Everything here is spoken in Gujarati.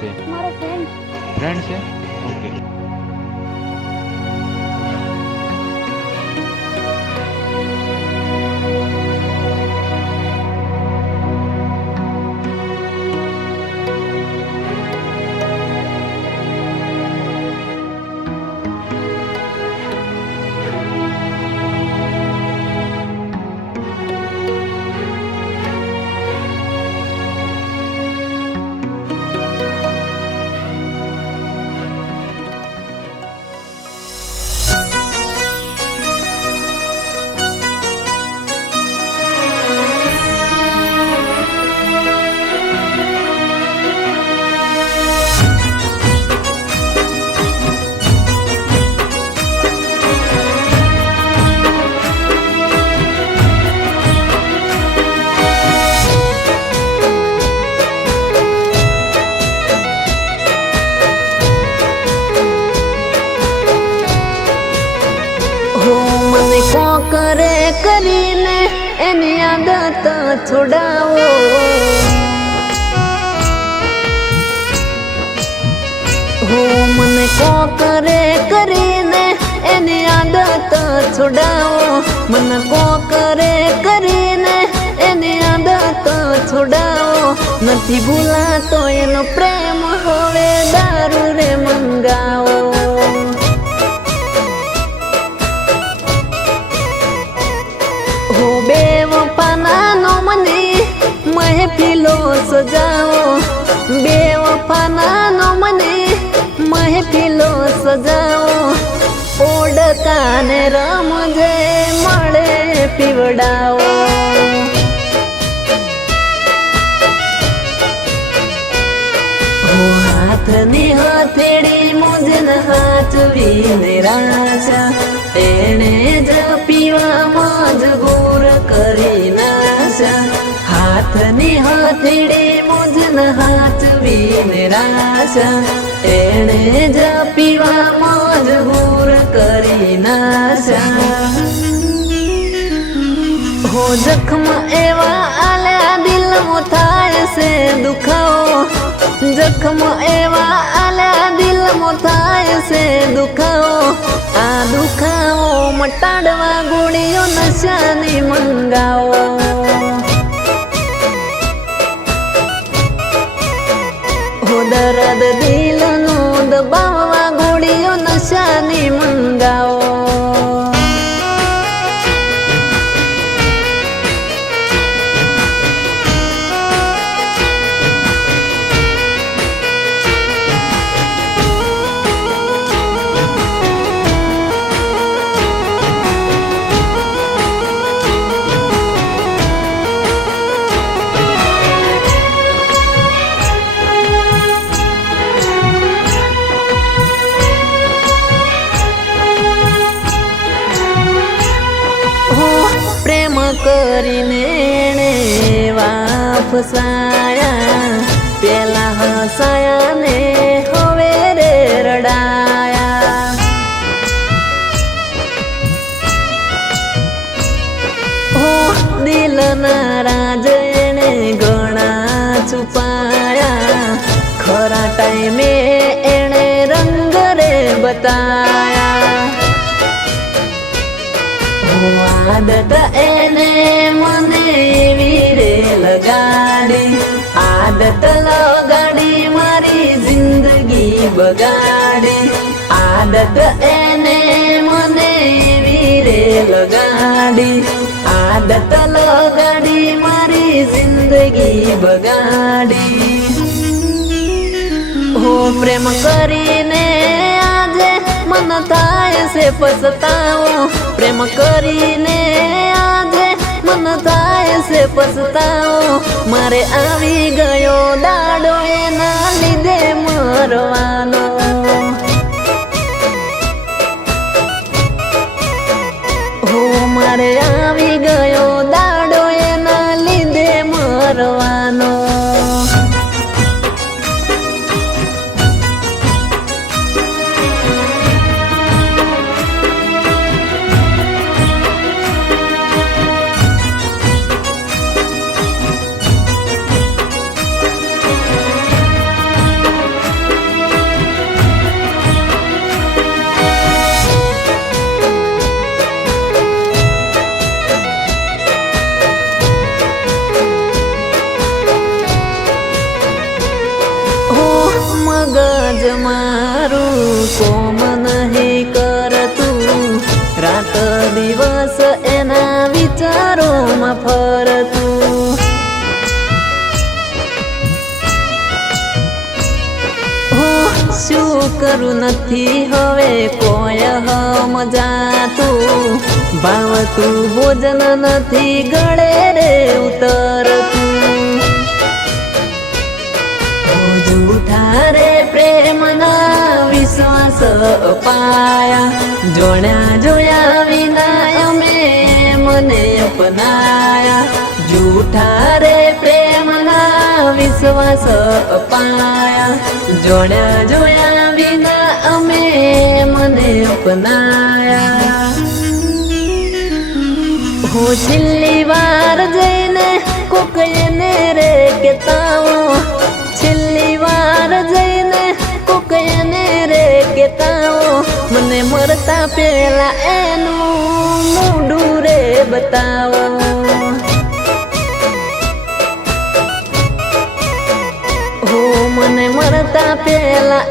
છે? મારો ફ્રેન્ડ. ફ્રેન્ડ છે? ઓકે. મને કોકરે કરીને એની આદત છોડાવો, મને કોકરે કરીને એની આદત છોડાવો, મને કોકરે કરીને એની આદત છોડાવો. નથી ભૂલાતો એનો પ્રેમ, હવે દારૂ રે મંગાવો. બેવફાના મને મહેફિલો સજાવો, બેવફાના મને મહેફિલો સજાવો. ઓડકાને રમજે મળે પીવડાવો. હાથની હથેળી મુજને હાચવીને રાજા, એને જ પીવા મજબૂર કરી નાશા. હાથની હથેળી મુજને હાચવીને રાજા, એને જ પીવા મજબૂર કરી નાશા. હો જખમ એવા આલ્યા દિલમાં થાય છે દુખાવો, જખમ એવા આલ્યા દિલમાં થાય છે દુખાવો. આ દુખાવો મટાડવા ગોળીઓ નશાની મંગાવો. હો દર્દ દિલનો દબાવવા ગોળીઓ નશાની મંગાવો. પ્રેમ કરીને એણે વાફસાયા, પેલા હસાયા ને હવે રે રડાયા. દિલના રાજ એણે ઘણા છુપાયા, ખરા ટાઈમે એણે રંગ રે બતાયા. આદત એને મને એવી રે લગાડી, આદત લગાડી મારી જિંદગી બગાડી. આદત એને મને એવી રે લગાડી, આદત લગાડી મારી જિંદગી બગાડી. હો પ્રેમ કરીને આજે મન થાય છે પછતાવો, પ્રેમ કરીને આજે મન થાય છે પછતાવો. મારે આવી ગયો દાડો એના લીધે મરવાનો. હો મારે આવી ગયો દાડો એના લીધે મરવાનો. જ મારું કોમ નહીં કરતું, રાત દિવસ એના વિચારોમાં ફરતું. શું કરું નથી હવે કોઈ સમજાતું, ભાવતું ભોજન નથી ગળે રે ઉતરતું. જૂઠા રે પ્રેમના વિશ્વાસ અપાયા, જોણ્યા જોયા વિના અમે મને અપનાયા. જૂઠા રે પ્રેમના વિશ્વાસ અપાયા, જોણ્યા જોયા વિના અમે મને અપનાયા. હું છેલ્લી વાર જઈને કોક એને રે કેતાવો, છેલ્લી વાર જઈને કોક એને રે કેતાવો, મને મરતા પેલા એનું મોઢું રે બતાવો. મને મરતા પેલા